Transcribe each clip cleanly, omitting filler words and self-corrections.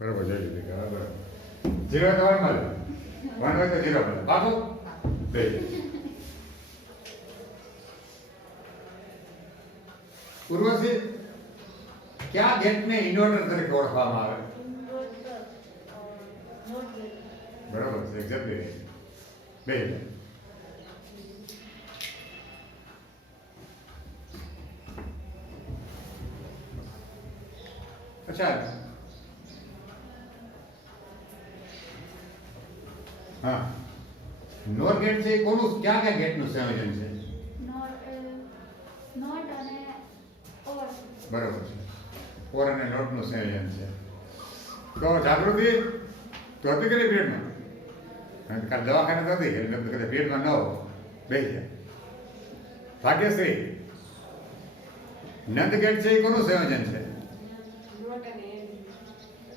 બરાબર જોઈ લીધી બરાબર. જીરો તમારે મળે, વન હોય તો જીરો મળે. પાછું બે. ઉર્વશી, કયા ગેટને ઇન્વર્ટર તરીકે ઓળખવામાં આવે? બરાબર છે, એક્ઝેક્ટલી. બે. અચ્છા, હા, નોર ગેટ છે એ કોનું, ક્યાં ક્યાં ગેટનું સંયોજન છે? નોટ અને ઓર. બરાબર છે, ઓર અને નોટનું સંયોજન છે. તો જાગૃતિ તો હતી કે પીરિયડમાં? કાલ દવાખાને તો હતી એટલે કદાચ પીરિયડમાં ન હો. બે છે. ભાગ્યશ્રી, નંદ ગેટ છે એ કોનું સંયોજન છે?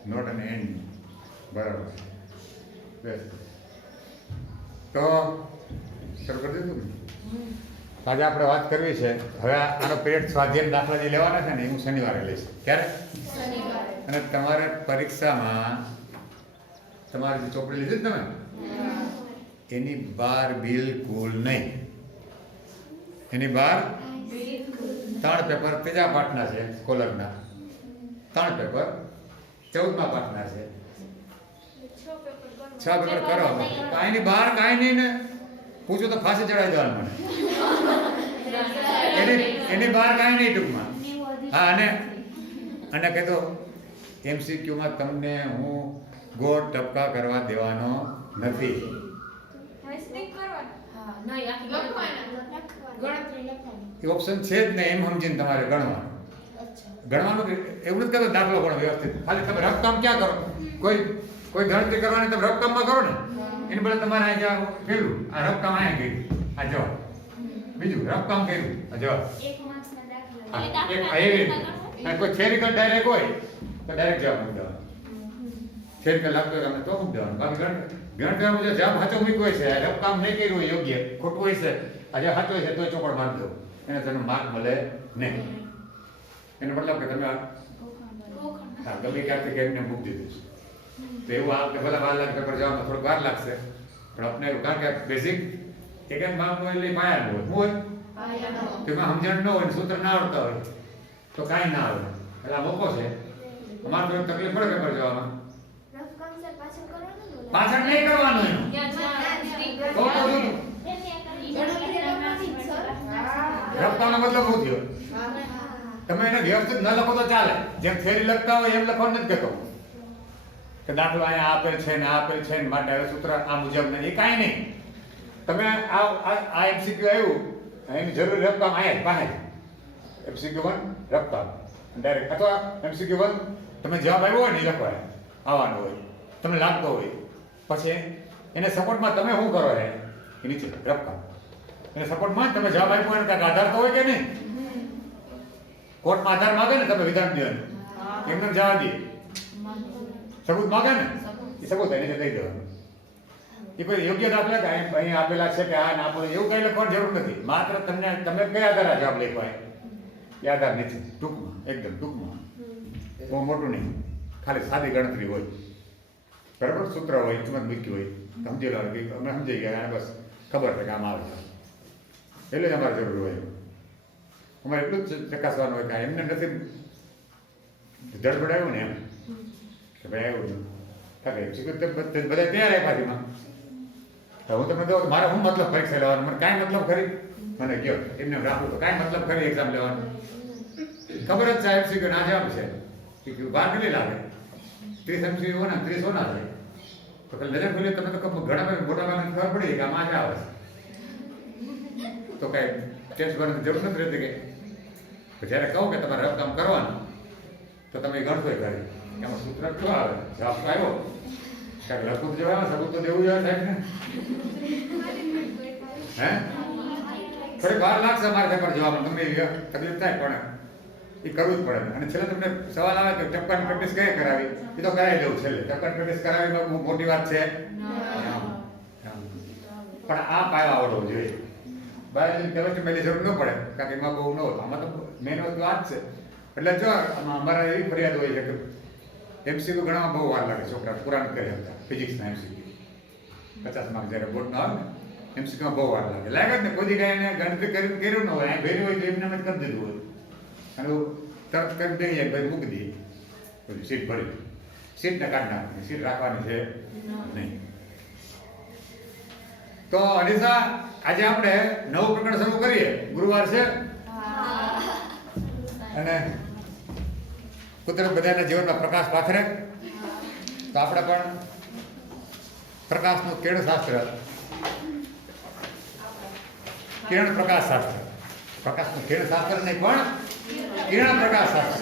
નોટ અને એન્ડ. બરાબર છે. બેસ. તો શરૂ કરી દીધું ને? આજે આપણે વાત કરવી છે. હવે આનો પીરિયડ સ્વાધ્યાય દાખલા જે લેવાના છે ને એ હું શનિવારે લઈશ. ક્યારે? શનિવારે. અને તમારે પરીક્ષામાં તમારી જે ચોપડી લીધી ને તમે એની બહાર બિલકુલ નહીં. એની બહાર 3 પેપર ત્રીજા પાઠના છે, સ્કોલરના 3 પેપર 14મા પાઠના છે. 6 પેપર કરો. કાંઈની બહાર કાંઈ નહીં ને પૂછો તો ફાંસી ચડાવી દેવાનું મને. એની બહાર કાંઈ નહીં ટૂંકમાં. હા, અને કહેતો MCQમાં તમને હું ગોળ ટપકા કરવા દેવાનો નથી. એ ઓપ્શન છે જ નહીં. એમ સમજીને તમારે ગણવાનું. ગણવાનું એવું નથી કરતો દાખલો ગણો વ્યવસ્થિત. ખાલી તમે રફકામ ક્યાં કરો? કોઈ ગણતરી કરવાની તમે રફકામમાં કરો ને એને બદલે તમારે અહીંયા પેલું આ રફકામ અહીંયા કર્યું, આ જવાબ. બીજું રફકામ કર્યું, આ જવાબ. કોઈ થિયરિકલ ડાયરેક્ટ હોય તો ડાયરેક્ટ જવાબ મૂકી દેવાનો. થિયરિકલ લાગતો હોય તો મૂકી દેવાનું. બાકી ગણતરીમાં જે જવાબ સાચો મૂક્યો છે, રફકામ નહીં કર્યું હોય યોગ્ય, ખોટું હોય છે, આ જે સાચો છે તો ચોપડ મારી દો, એને તમને માર્ક મળે નહીં. એનો મતલબ કે તમે ગમે ક્યાંથી એમને મૂકી દીધું છે. તો એવું આ કે ભલે 12 લાખ પેપર જવામાં થોડુંક વાર લાગશે, પણ આપણે એવું કારણ કે બેઝિક એક માર્ક હોય એટલે પાયાનું હોય. શું હોય? તેમાં સમજણ ન હોય, સૂત્ર ના આવડતા હોય તો કાંઈ ના આવે. એટલે આ મોકો છે. અમારે તો તકલીફ પડે પેપર જવામાં. પાછળ નહીં કરવાનું એનું. રફતાનો મતલબ શું થયો? તમે એને વ્યવસ્થિત ન લખો તો ચાલે. જેમ થિયરી લખતા હોય એમ લખવાનું નથી કહેતો કે દાખલો અહીંયા આપેલ છે ને આપેલ છે ને માટે હવે સૂત્ર આ મુજબ ને એ કાંઈ નહીં. તમે આ MCQ આવ્યું એની જરૂર રફકામ આયા પાસે MCQ1 રફકામ ડાયરેક્ટ, અથવા MCQ1 તમે જવાબ આવ્યો હોય ને એ લખવા આવવાનો હોય, તમને લાગતો હોય. પછી એને સપોર્ટમાં તમે શું કરો એ નીચે રફકામ. એને સપોર્ટમાં તમે જવાબ આપ્યો હોય ને કાંઈક આધાર તો હોય કે નહીં? કોર્ટમાં આધાર માગે ને તમે વિધાન દો એમને જવા દે. સબૂત માગે ને એ સબૂત એને દઈ દેવાનું. એ કોઈ યોગ્ય દાખલા કે અહીં આપેલા છે કે આ ના આપેલું એવું કંઈ લખવાની જરૂર નથી. માત્ર તમે કયા આધાર જવાબ લખવા એ આધાર નથી. ટૂંકમાં, એકદમ ટૂંકમાં, બહુ મોટું નહીં, ખાલી સાદી ગણતરી હોય. બરાબર? સૂત્ર હોય, કિંમત મૂકી હોય, સમજી લો કે અમે સમજી ગયા, બસ ખબર છે કે આમ આવે એટલે જ અમારે જરૂર હોય. અમારે એટલું જ ચકાસવાનું હોય કે એમને નથી ધડબડાયું ને એમ કે ભાઈ આવ્યું બધા તૈયાર આપ્યા તેમાં. હું તમને કહું મારે શું મતલબ પરીક્ષા લેવાનો? મને કાંઈ મતલબ ખરી? મને કહો એમને રાખવું તો કાંઈ મતલબ ખરી એક્ઝામ લેવાનું? ખબર જ છે MCQ ના જવાબ છે કે બહાર કેટલી લાગે? 30 MCQ હોય ને 30 હોના છે તો નજર ખોલી તમે તો ઘણા મોટા ભાગને ખબર પડી કે આમાં જ આવે તો કાંઈ ટેસ્ટ ભરવાની જરૂર નથી રહેતી. કે જ્યારે કહું કે તમારે રફકામ કરવાનું તો તમે ગણશો ખરી એમાં સૂત્ર શું આવે? જવાબ તો આવ્યો. કાંઈક લખવું તો જવા, સબૂત તો દેવું જોઈએ સાહેબ ને. હે થોડીક વાર લાગશે અમારે પેપર જવામાં, ગમે એવી તકલીફ થાય પણ એ કરવું જ પડે. અને છેલ્લે તમને સવાલ આવે કે ટપકાની પ્રેક્ટિસ કઈ કરાવી? એ તો કરાવી દઉં છેલ્લે. ટપકાની પ્રેક્ટિસ કરાવી બહુ મોટી વાત છે, પણ આ પાયો આવડવો જોઈએ. બાયોલોજી કેમિસ્ટ્રી પહેલી જરૂર ન પડે કારણ કે એમાં બહુ ન હોય. આમાં તો મેઇન વસ્તુ આ જ છે. એટલે જો અમારા એવી ફરિયાદ હોય છે કે MCQ ગણવામાં બહુ વાર લાગે છોકરા પુરાણ કરી હતા ફિઝિક્સના MCQ 50 માર્ક જ્યારે બોર્ડનો આવે ને MCQ બહુ વાર લાગે જ ને કોઈ કાંઈ એને ગણતરી કરીને કર્યું ન હોય અહીં ભર્યું હોય તો એમને કરી દીધું હોય અને તરત કરી દઈએ ભાઈ મૂકી દઈએ બધી સીટ ભરી સીટને કાઢી નાખવાની સીટ રાખવાની છે નહીં. તો અનિશા આજે આપણે નવું પ્રકરણ શરૂ કરીએ. ગુરુવાર છે અને કુદરત બધાના જીવનમાં પ્રકાશ પાથરે તો આપણે પણ પ્રકાશનું કિરણશાસ્ત્ર કિરણ પ્રકાશ શાસ્ત્ર પ્રકાશનું કિરણશાસ્ત્ર નહીં પણ કિરણ પ્રકાશ શાસ્ત્ર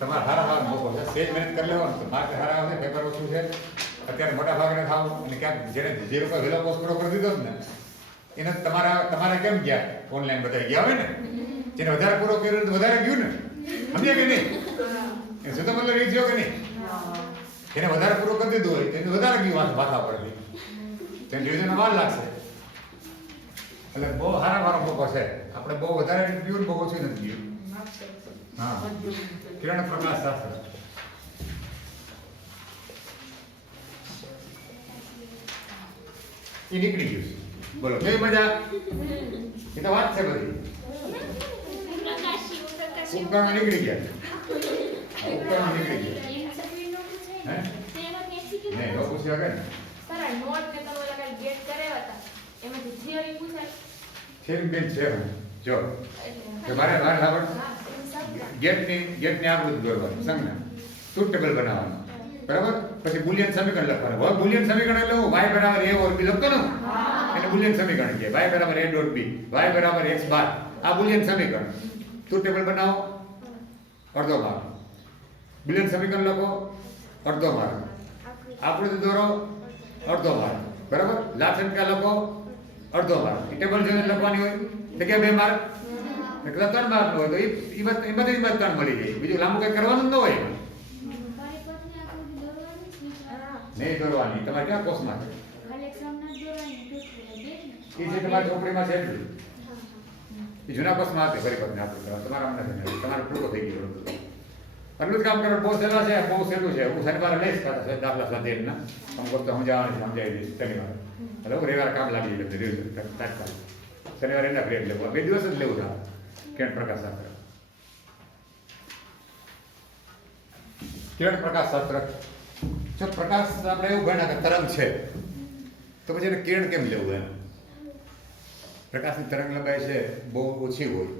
તમારે હારા હાર મોકો છે. સેજ મહેનત કરી લેવાનું તો માર્ક હારા આવશે. પેપર ઓછું છે અત્યારે મોટા ભાગને થાવ અને ક્યાંક જેને જે લોકો વહેલો કોર્સ પૂરો કરી દીધો ને એને તમારે કેમ ગયા ઓનલાઈન બધા ગયા હોય ને જેને વધારે પૂરો કર્યો તો વધારે ગયું ને સમજ્યા કે નહીં એ શું તો મતલબ એ થયો કે નહીં એને વધારે પૂરો કરી દીધું હોય તેને વધારે ગયું માથા પરથી તેને રિવિઝન વાર લાગશે. એટલે બહુ સારા મારો મોકો છે. આપણે બહુ વધારે ગયું બહુ ઓછું નથી ગયું. હા કિરણ પ્રકાશ શાસ્ત્ર એ નીકળી ગયું. બોલો કેવી મજા? એ તો વાત છે બધી. ઉપકરણ નીકળી ગયા. ઉપકરણ નીકળી ગયા. હે? નહીં નો પૂછ્યા કે થિયરી બેન છે જો કે મારે સાંભળ ગેટની આકૃતિ દોરવાની સંજ્ઞા ટ્રુથ ટેબલ બનાવવાનું બરાબર. પછી બુલિયન સમીકરણ લખવાનું. હવે બુલિયન સમીકરણ એટલે હું y બરાબર a ઓર b લખતો ને એટલે બુલિયન સમીકરણ કહે. y બરાબર a ડોટ b y બરાબર x બાર આ બુલિયન સમીકરણ. ટ્રુથ ટેબલ બનાવો અડધો માર્ક. બુલિયન સમીકરણ લખો અડધો માર્ક. આકૃતિ દોરો અડધો માર્ક બરાબર. લાક્ષણિકતા લખો અડધો માર્ક. ટેબલ જોઈને લખવાની હોય તો કે 2 માર્ક એટલે 3 માર્ક હોય તો એ બધી 3 મળી જાય. બીજું લાંબુ કંઈ કરવાનું ન હોય. નહીં દોરવાની. તમારે ક્યાં કોર્સમાં છે એ જે તમારી ચોપડીમાં છે એટલું એ જૂના કોર્સમાં હતી ફરી વખત આપણે તમારા મને તમારે પૂરો થઈ ગયો એટલું જ કામ કરો. બહુ સહેલા છે બહુ સહેલું છે. હું શનિવારે લઈશ પાછા દાખલા સ્વાધ્યાયના અમુક વખતે સમજાવી દઈશ શનિવારે. એટલે હું રવિવારે કામ લાગી ગયું તાત્કાલિક શનિવારે એના બ્રેક લેવું 2 દિવસ જ લેવું થાય. કિરણ પ્રકાશ શાસ્ત્ર કિરણ પ્રકાશ શાસ્ત્ર જો પ્રકાશ આપણે એવું ગણ્યા કે તરંગ છે તો પછી એને કિરણ કેમ લેવું એમ. પ્રકાશની તરંગ લંબાઈ છે બહુ ઓછી હોય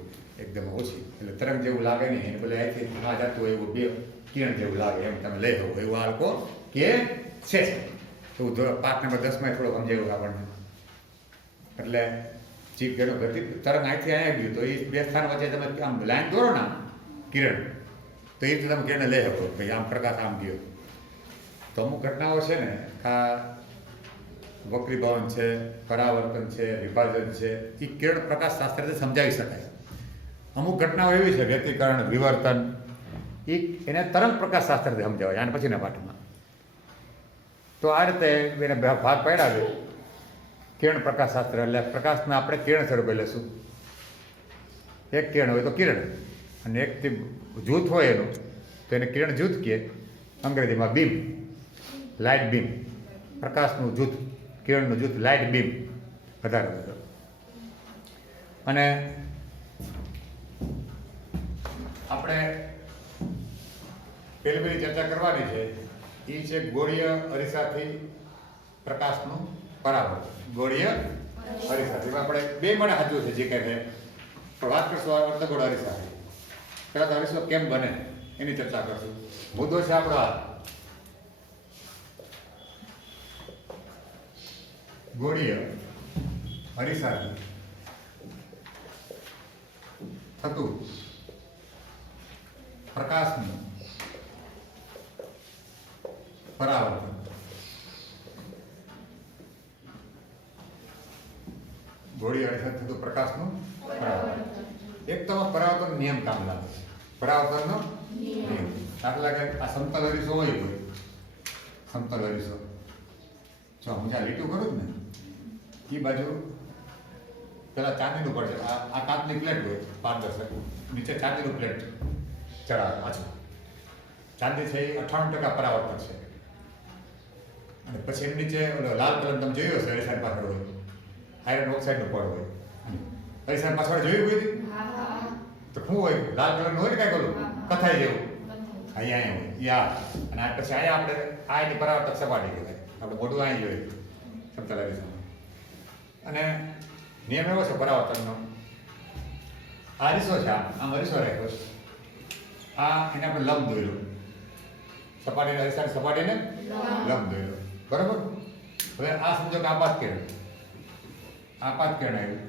એકદમ ઓછી એટલે તરંગ જેવું લાગે નહીં એને બોલે અહીંથી આ જતું હોય એવું બે કિરણ જેવું લાગે એમ તમે લઈ શકો એવું આ લોકો કે છે. એવું પાઠ નંબર 10 માં થોડું સમજાયું આપણને. એટલે જીભ ઘણો ગતિ તરંગ અહીંથી અહીંયા ગયું તો એ બે સ્થાન વચ્ચે તમે આમ લાઈન દોરો ને કિરણ તો એ રીતે તમે કિરણ લઈ શકો ભાઈ આમ પ્રકાશ આમ ગયો. તો અમુક ઘટનાઓ છે ને આ વક્રીભાવન છે પરાવર્તન છે વિભાજન છે એ કિરણ પ્રકાશ શાસ્ત્રથી સમજાવી શકાય. અમુક ઘટનાઓ એવી છે વ્યતિકરણ વિવર્તન એને તરંગ પ્રકાશ શાસ્ત્રથી સમજાવાય આને પછીના પાઠમાં. તો આ રીતે એને ભાગ પાડ્યા છે કિરણ પ્રકાશ શાસ્ત્ર. એટલે પ્રકાશના આપણે કિરણ સ્વરૂપે લેશું. એક કિરણ હોય તો કિરણ અને એકથી જૂથ હોય એનું તો એને કિરણ જૂથ કહે. અંગ્રેજીમાં બીમ લાઇટ બીમ પ્રકાશનું જૂથ કિરણનું જૂથ લાઇટ બીમ વધારે બધો. અને આપણે પેલી ચર્ચા કરવાની છે એ છે ગોળીય અરીસાથી પ્રકાશનું પરાવર્તન. ગોળીય અરીસાથી આપણે 2 મળે સાચું છે જે કહે છે પણ વાત કરશું અર્ધગોળ અરીસા. પહેલાં તો અરીસો કેમ બને એની ચર્ચા કરશું. મુદ્દો છે આપણો આ ગોળીય અરીસાથી થતું પ્રકાશનું પરાવર્તન. ગોળીય અરીસાથી થતું પ્રકાશનું પરાવર્તન. એક તો પરાવર્તન નિયમ કામ લાગે છે. પરાવર્તનનો નિયમ દાખલા કે આ સમતલ અરીસો હોય સમતલ અરીસો. જો હું જ્યાં લીટું કરું ને એ બાજુ પેલા ચાંદીનું પડશે. આ કાચની પ્લેટ હોય પારદર્શક, નીચે ચાંદીનું પ્લેટ ચડાવે પાછું. ચાંદી છે એ 98% પરાવર્તક છે. અને પછી એની નીચે ઓલો લાલ કલર તમે જોયો હશે, અરીસાની પાછળ હોય આયરન ઓક્સાઇડનું પડ હોય. અરીસાની પાછળ જોયું કોઈ દી? તો શું હોય? લાલ કલરનું હોય ને કાંઈક ઓલું કથાઈ જેવું. અહીંયા હોય યા. અને આ પછી અહીંયા આપણે આ એની પરાવર્તક સપાટી કહેવાય. આપણે મોઢું અહીં જોઈએ સમતલ અરીસામાં. અને નિયમ એવો છે પરાવર્તનનો. આ અરીસો છે, આમ અરીસો રાખ્યો છે. આ એને આપણે લંબ દોર્યો, સપાટીને અરીસાની સપાટીને લંબ દોર્યો, બરાબર. હવે આ સમજો કે આપાત કિરણ આવ્યું,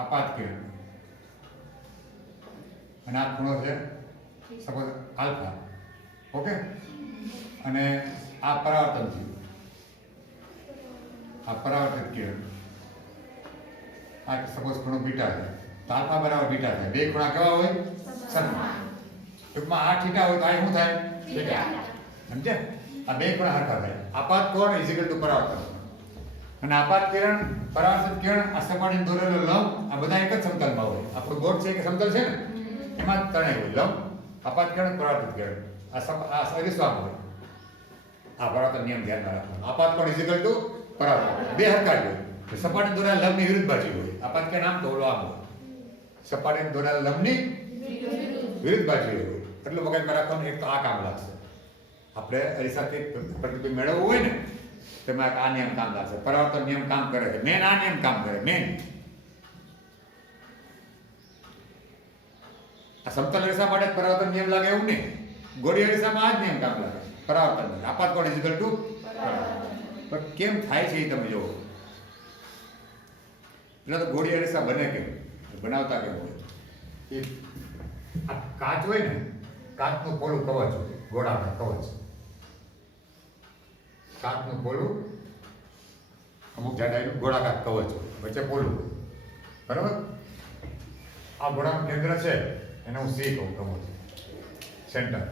આપાત કિરણ, અને આ ખૂણો છે સપોઝ આલ્ફા, ઓકે. અને આ પરાવર્તન થયું, આ પરાવર્તિત કિરણ, આ સપોઝ ખૂણો બીટા છે, તો આલ્ફા બરાબર બીટા થાય. બે ખૂણા કેવા હોય? સમાન. ટૂંકમાં આ થીટા હોય તો આ શું થાય? થીટા. સમજ્યા? આ બે ખૂણા હરખા થાય. આપાત કોણ ઇઝિકલ ટુ પરાવર્તન. અને આપાત કિરણ, પરાવર્તિત કિરણ, આ સપાટીને દોરેલો લંબ, આ બધા એક જ સમતલમાં હોય. આપણું બોર્ડ છે કે સમતલ છે ને, એમાં ત્રણેય હોય. લંબ, આપાત કિરણ, પરાવર્તિત કિરણ. આ અરીસો આમ હોય. આ પરાવર્તન નિયમ ધ્યાનમાં રાખવાનો. આપાત કોણ ઇઝિકલ ટુ પરાવર્તન. બે હરખા જ હોય. સપાટીને દોરેલા લંબની વિરુદ્ધ બાજુ હોય. આપાત કિરણ આમ તો ઓલો આમ હોય. સપાટીને દોરેલા લંબની વિરુદ્ધ બાજુ હોય. એટલું મગજમાં રાખવાનું. એક તો આ કામ લાગશે. આપણે અરીસાથી પ્રતિબિંબ મેળવવું હોય ને, તેમાં આ નિયમ કામ લાગશે. પરાવર્તન નિયમ કામ કરે છે. મેન આ નિયમ કામ કરે. મેન આ સમતલ અરીસા માટે પરાવર્તન નિયમ લાગે એવું નહીં. ગોળી અરીસામાં આ જ નિયમ કામ લાગે. પરાવર્તન આપાત કોણ ઇઝિકલ ટુ પણ કેમ થાય છે એ તમે જોવો. એટલે તો ગોળી અરીસા બને કેમ, બનાવતા કેમ હોય? એ આ કાચ હોય ને, કાચનું પોલું કવચ હોય, ગોળાકાર કવચ. કાચનું પોલું અમુક જાડાઈનું ગોળાકાર કવચ હોય, વચ્ચે પોલું હોય, બરાબર. આ ગોળાનું કેન્દ્ર છે એને હું સી કહું, કવચ સેન્ટર,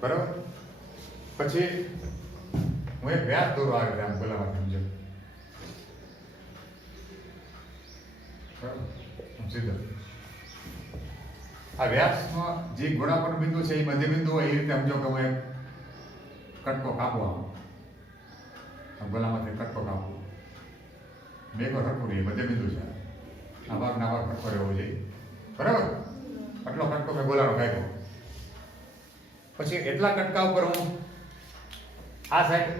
બરાબર. પછી હું એક વ્યાસ દોરો આ રીતે આમ બોલાવા સમજો, સીધો. આ વ્યાસમાં જે ગોળાકારનું બિંદુ છે એ મધ્ય બિંદુ હોય. એ રીતે સમજો કે હું એક કટકો કાપો, આમ ગોલામાંથી કટકો કાપો, બે કો સરખું નહીં, મધ્ય બિંદુ છે. આ ભાગ ના ભાગ કટકો રહેવો જોઈએ, બરાબર. આટલો કટકો મેં ગોલાનો કાપ્યો. પછી એટલા કટકા ઉપર હું આ સાઈડ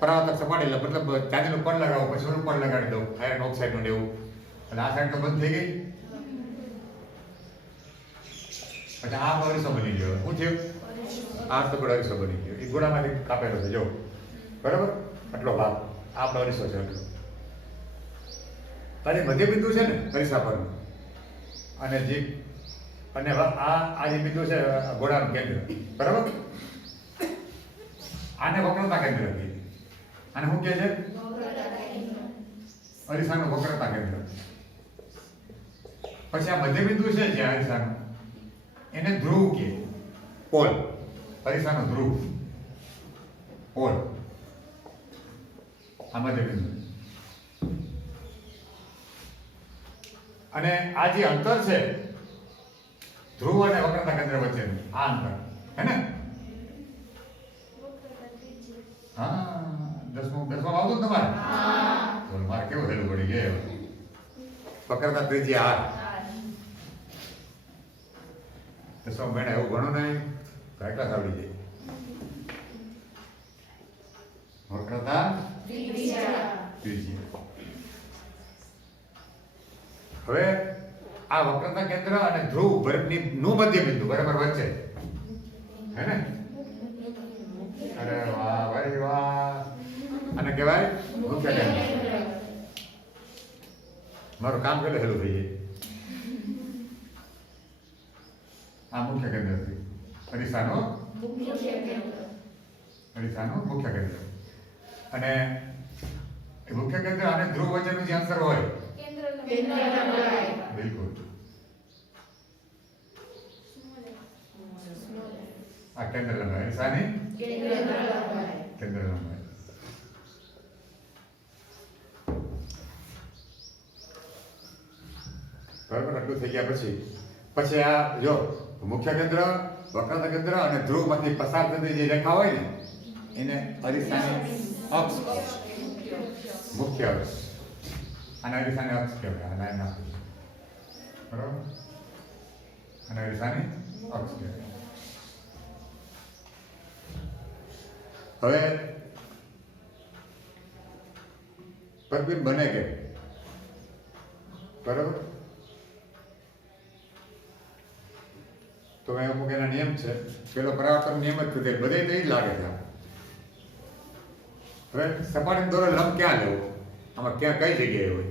પરાવર્તક સપાટી મતલબ ચાંદીનું પડ લગાવું, પછી ઓલું પડ લગાડી દઉં આયરન ઓક્સાઇડનું દેવું, અને આ સાઈડ તો બંધ થઈ ગઈ. પછી આ અરીસો બની ગયો. શું થયું? આ તો અરીસો બની ગયો. એ ગોળામાંથી કાપેલો છે, જો, બરાબર. આટલો ભાગ આપણો અરીસો છે. આટલો તારી મધ્ય બિંદુ છે ને અરીસા પરનું, અને જે અને આ જે બિંદુ છે ગોળાનું કેન્દ્ર, બરાબર. આને વક્રતા કેન્દ્ર કહીએ. આને શું કહે છે? અરીસાનું વક્રતા કેન્દ્ર. પછી આ મધ્ય બિંદુ છે જે અરીસાનું, એને ધ્રુવ કહે, પોલ. અરીસાનો ધ્રુવ, પોલ. આ મધ્ય બિંદુ. અને આ જે અંતર છે ધ્રુવ અને વક્રતા કેન્દ્ર વચ્ચેનું, આ અંતર હે ને? હા, દસમા આવતું ને તમારે? તો મારે કેવું થયેલું પડી ગયું. વક્રતા ત્રિજ્યા R. દસમા બેન એવું ભણો નહીં તો એટલા આવડી જાય. વક્રતા ત્રિજ્યા. હવે આ વક્રતા કેન્દ્ર અને ધ્રુવ બરફની નું મધ્ય બિંદુ બરાબર વચ્ચે હે ને? અરે વાહ ભાઈ વાહ. અને કહેવાય મુખ્ય કેન્દ્ર. મારું કામ કેટલું હેલું થઈ જાય. આ મુખ્ય કેન્દ્ર છે, અરીસાનું મુખ્ય કેન્દ્ર. અને મુખ્ય કેન્દ્ર અને ધ્રુવ વચ્ચેનું જે અંતર હોય બિલકુલ આ કેન્દ્ર લંબાઈ, અરીસાની કેન્દ્ર લંબાઈ. બરાબર, આટલું થઈ ગયા પછી આ જો મુખ્ય કેન્દ્ર, વક્રતા કેન્દ્ર અને ધ્રુવમાંથી પસાર થતી જે રેખા હોય ને એને અરીસાની અક્ષ, મુખ્ય અક્ષ, અને અરીસાની અક્ષ કહેવાય. અને એના બરાબર, અને અરીસાની અક્ષ કહેવાય. હવે પ્રતિબિંબ બને કે બરાબર, તો અમુક એના નિયમ છે. પેલો પરાવર્તન નિયમ જ છે, બધે તો એ જ લાગે છે. હવે સપાટી દોરો લંબ ક્યાં લેવો, આમાં ક્યાં કઈ જગ્યાએ હોય,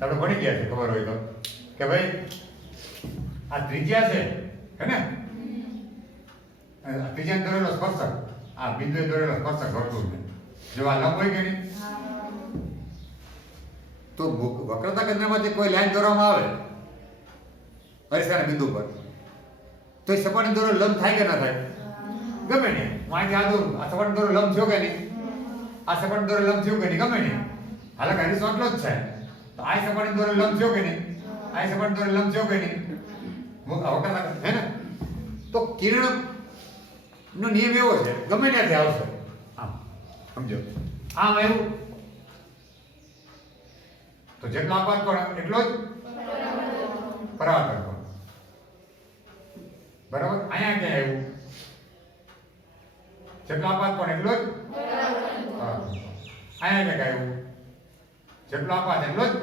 આપણે ભણી ગયા છે, ખબર હોય તો કે ભાઈ આ ત્રિજ્યા છે હે ને, ત્રિજ્યા દોરેલો સ્પર્શક, આ બિંદુએ દોરેલો સ્પર્શક વર્તુળને જો આ લંબ હોય કે નહીં, તો વક્રતા કેન્દ્રમાંથી કોઈ લાઈન દોરવામાં આવે અરીસાના બિંદુ પર, તો એ સપાટી દોરો લંબ થાય કે ના થાય? ગમે નહીં. હું અહીંથી આ દોરું, આ સપાટી દોરો લંબ થયો કે નહીં, આ સપાટી દોરો લંબ થયો કે નહીં, ગમે નહીં. હાલાકી અરીસો આટલો જ છે, તો આ સપાટી દોરો લંબ થયો કે નહીં, આ સપાટી દોરો લંબ થયો કે નહીં, વક્રતા હે ને. તો કિરણ નો નિયમ એવો છે, ગમે ત્યાંથી આવશે આમ, સમજો આમ આવ્યું તો જેટલો આપાત કોણ એટલો જ પરાવર્તન કોણ. બરાબર, અહીંયા ક્યાં આવ્યું, જેટલો આપાત કોણ એટલો જ અહીંયા ક્યાં આવ્યું, જેટલો આપાત એટલો જ.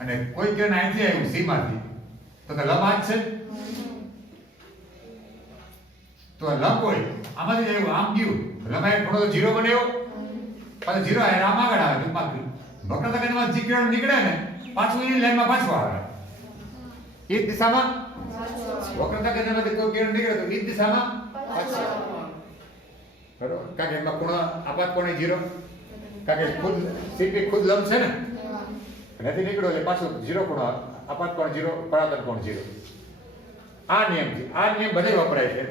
અને કોઈ કિરણ અહીંથી આવ્યું સીમાથી, તો લંબ આ જ છે. તો લંબ હોય આમાંથી જ આવ્યું, આમ ગયું લંબ એક થોડો 0 બન્યો, પછી 0 આવે આમ આગળ આવે. ટૂંકમાં વક્રતા કેન્દ્રમાં જે કિરણ નીકળે ને પાછું એની લાઈનમાં પાછું આવે, એ જ દિશામાં. વક્રતા કેન્દ્રમાંથી કોઈ કિરણ નીકળે તો એ જ દિશામાં પાછું. બરોબર, કારણ કે એમાં ખૂણો આપાત કોણ 0, કારણ કે ખુદ સીપી ખુદ લંબ છે ને, નથી નીકળ્યો એટલે પાછું 0 ખૂણો આપાત કોણ 0, પરાવર્તન કોણ 0. આ નિયમ છે, આ નિયમ બધે વપરાય છે.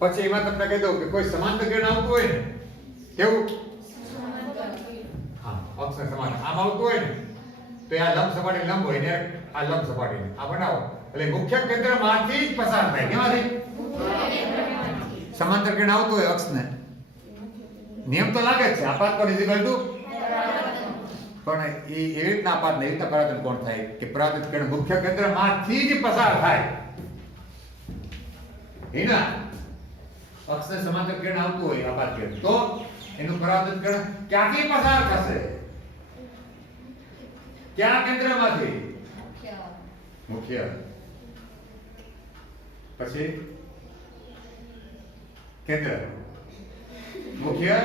પછી એમાં તમને કહી દઉં કે કોઈ સમાંતર કિરણ આવતું હોય ને, કેવું અક્ષને સમાન આમ આવતું હોય ને, તો આ લંબ સપાટી લંબ હોય ને, આ લંબ સપાટીને આ બનાવો એટલે મુખ્ય કેન્દ્રમાંથી જ પસાર થાય. કેમાંથી? સમાંતર કિરણ આવતું હોય અક્ષને, નિયમ તો લાગે જ છે આપાત કોણ ઇઝિકલ ટુ, પણ એ એવી રીતના આપાત ને એવી રીતના પરાવર્તન કોણ થાય કે પરાવર્તિત કિરણ મુખ્ય કેન્દ્રમાંથી જ પસાર થાય. એના અક્ષને સમાંતર કિરણ આવતું હોય આપાત કિરણ, તો એનું પરાવર્તિત કિરણ ક્યાંથી પસાર થશે? ક્યાં કેન્દ્રમાંથી? મુખ્ય. પછી કેન્દ્ર, મુખ્ય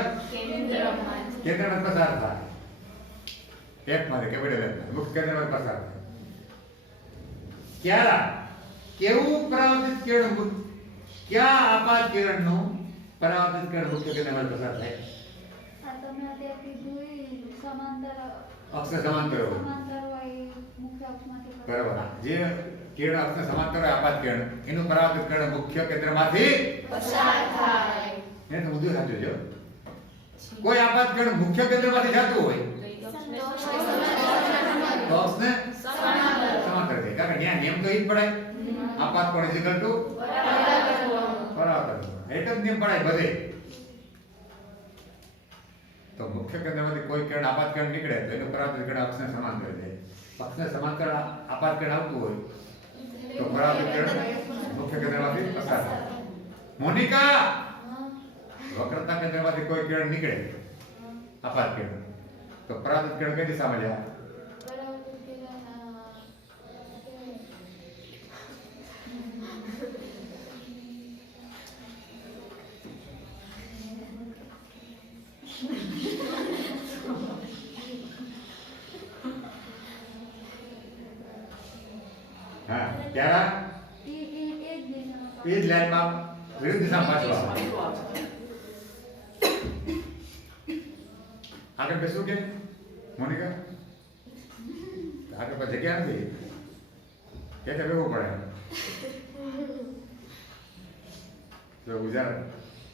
કેન્દ્રમાં પસાર થાય. એકમાંથી કેપિટલ મુખ્ય કેન્દ્રમાં પસાર થાય. ક્યારે કેવું પરાવર્તિત કિરણ, ક્યાં આપાત કિરણનું પરાવર્તિત કિરણ મુખ્ય કેન્દ્રમાં પસાર થાય? અક્ષને સમાંતર હોય. બરાબર, જે કિરણ અક્ષને સમાંતર હોય આપાત કિરણ, એનું પરાવર્તિત કિરણ મુખ્ય કેન્દ્રમાંથી પસાર થાય. એને તો બધું સાચું છે. કોઈ આપાત કિરણ મુખ્ય કેન્દ્રમાંથી જતું હોય તો અક્ષને સમાંતર થાય, કારણ કે ત્યાં નિયમ તો એ જ પડાય, આપાત કોણ ઇઝિકલ ટુ પરાવર્તન. એક જ નિયમ પડાય બધે. તો મુખ્ય કેન્દ્રમાંથી કોઈ કિરણ આપાત કિરણ નીકળે તો એનું પરાવર્તિત કિરણ અક્ષને સમાંતર થાય. અક્ષને સમાંતર આપાત કિરણ આવતું હોય તો પરાવર્તિત કિરણ મુખ્ય કેન્દ્રમાંથી પસાર થાય. મોનિકા, વક્રતા કેન્દ્રમાંથી કોઈ કિરણ નીકળે આપાત કિરણ, તો પરાવર્તિત કિરણ કઈ દિશામાં જાય? હા, ક્યારે એ જ લાઈનમાં વિરુદ્ધ દિશામાં પાછું આવે. આગળ બેસવું કે મોનિકા? આગળ પર જગ્યા નથી કે બેવું પડે. જો ઉજાર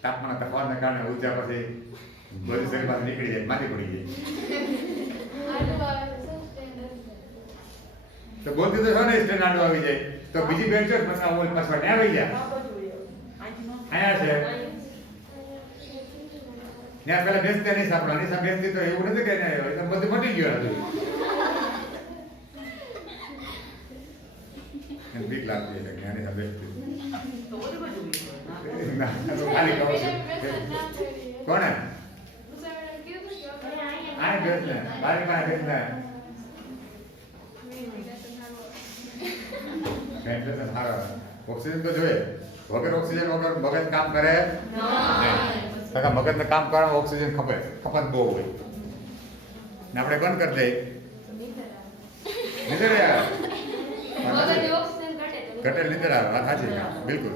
તાપમાન તફાવતને કારણે ઉર્જા પછી બધી શરીરમાંથી નીકળી જાય, માટી પડી જાય. તો બોલતી તો છો ને સ્ટેન્ડ આડો આવી જાય તો બીજી બેન્ચ છે પછી આ ઓલ પાછળ ત્યાં આવી જાય અહીંયા છે ત્યાં પેલા બેસતા નહીં સાંભળો અનિશા બેસતી તો એવું નથી કે નહીં બધું મટી ગયું હતું એને બીક લાગતી એટલે કે અનિશા બેસતી ના તો ખાલી કહું છું કોણે આને બેસ ને બારી પાસે બેસ ને વેન્ટિલેશન સારો ઓક્સિજન તો જોઈએ વગર ઓક્સિજન વગર મગજ કામ કરે નહીં મગજને કામ કરવા ઓક્સિજન ખપત બહુ હોય ને આપણે બંધ કરી દઈએ નીંદર આવે ઘટે નીંદર આવે વાત સાચી બિલકુલ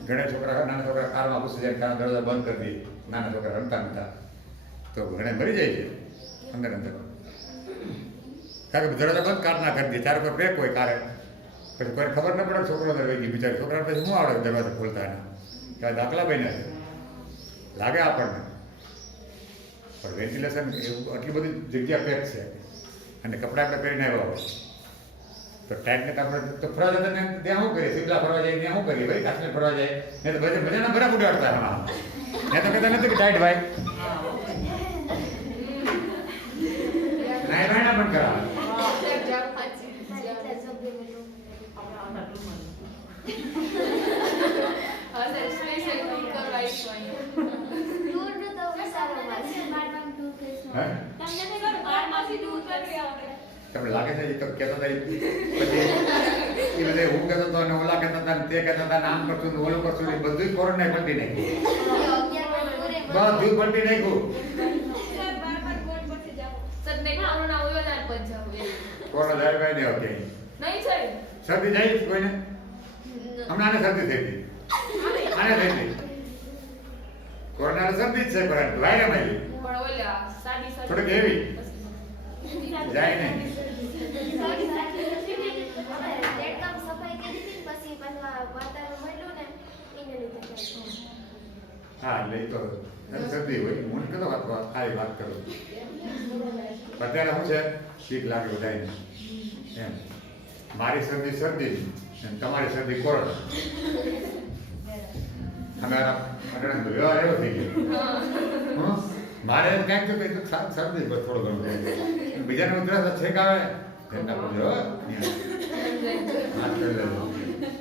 ઘણા છોકરા નાના છોકરા કારમાં ઘૂસી જાય કારના દરવાજા બંધ કરી દઈએ નાના છોકરા રમતા નતા તો ઘણા મરી જાય છે અંદર અંદર કારણ કે દરવાજા બંધ કાર ના કરી દે ચાર પર પેક હોય કારે પછી કોઈ ખબર ન પડે છોકરો અંદર વહી ગઈ બિચારી છોકરા પછી શું આવડે દરવાજા ખોલતા એને ત્યાં દાખલા બન્યા છે લાગે આપણને પણ વેન્ટિલેશન એવું આટલી બધી જગ્યા પેક છે અને કપડાં આપણે પહેરીને આવ્યા હોય તો ટાઈટને આપણે તો ફરવા જતા ત્યાં શું કરીએ શિમલા ફરવા જાય ત્યાં શું કરીએ ભાઈ કાશ્મીર ફરવા જાય ને તો બધા બધાના બરાબર ઉડાડતા હમણાં ત્યાં તો કહેતા નથી કે ટાઈટ ભાઈ નાય ભાઈ પણ કરાવે તમને લાગે છે એ તો કહેતા હતા પછી એ બધે હું કહેતો હતો અને ઓલા કહેતા હતા તે કહેતા હતા આમ કરશું ને ઓલું કરશું એ બધું કોરોના પલટી નાખ્યું બધું પલટી નાખ્યું કોરોના જાય ભાઈ ને ઓકે શરદી જાય કોઈને હમણાં આને શરદી થઈ હતી આને થઈ હતી કોરોના શરદી જ છે પણ વાયરમ આવી થોડીક એવી જાય નહીં હા એટલે તો શરદી હોય હું કહેતો વાત ખાલી વાત કરું અત્યારે શું છે શીખ લાગે બધાને એમ મારી શરદી શરદી અને તમારી શરદી કોરોના અમારા વ્યવહાર એવો થઈ ગયો મારે ક્યાંક તો કંઈક શરદી પર થોડો ઘણો બીજાને ઉધરસ છેક આવે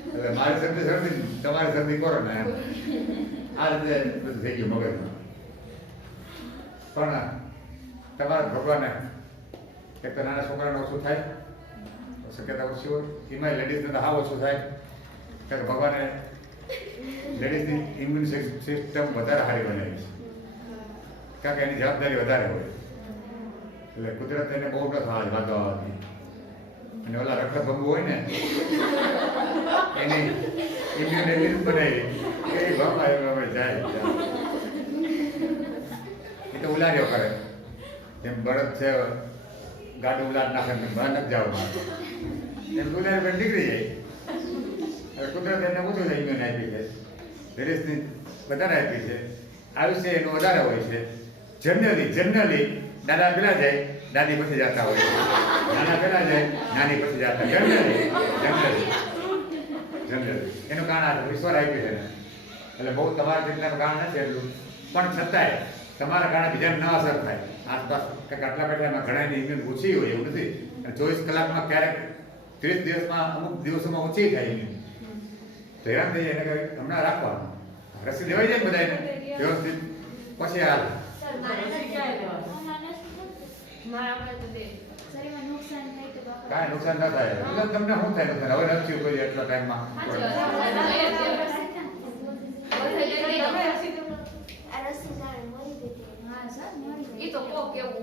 એટલે મારી શરદી શરદી તમારી શરદી કોરોના એમ આ રીતે બધું થઈ ગયું મગજમાં પણ તમારા ભગવાને એક તો નાના છોકરાને ઓછું થાય શક્યતા ઓછી હોય એમાં લેડીઝને તો હાવ ઓછું થાય કે ભગવાને લેડીઝની ઇમ્યુન સિસ્ટમ વધારે સારી બનાવી છે કારણ કે એની જવાબદારી વધારે હોય એટલે કુદરત એને બહુ ન થાય વાંધો આવવાથી અને ઓલા રખડભંગુ હોય ને એની ઇમ્યુન એવી બનાવી એ બાપા એમાં જાય એ તો ઉલાર્યો કરે જેમ બળદ છે ગાડું ઉલાડ નાખે બહાર નથી જવું એમ ઉલારી પર નીકળી જાય હવે કુદરત એને ઓછું છે ઇમ્યુન આપી છે લેડીઝની વધારે આપી છે આયુષ્ય એનું વધારે હોય છે જનરલી દાદા પેલા જાય દાદી પછી જતા હોય છે નાના પેલા જાય નાની પછી જતા જનરલી એનું કારણ ઈશ્વર આપ્યું છે એટલે બહુ તમારા જેટલાનું કારણ નથી એટલું પણ છતાંય તમારા કારણે બીજાને ન અસર થાય આસપાસ કંઈક આટલા બેઠા એમાં ઘણાની ઇમ્યુન ઓછી હોય એવું નથી અને 24 કલાકમાં ક્યારેક 30 દિવસમાં અમુક દિવસોમાં ઓછી થાય ઇમ્યુન તો હેરાન થઈ જાય એને હમણાં રાખવાનું રસી દેવાઈ જાય બધાને વ્યવસ્થિત પછી હાલ કાંઈ નુકસાન ન થાય તમને શું થાય નુકસાન હવે નથી કોઈ એટલા ટાઈમમાં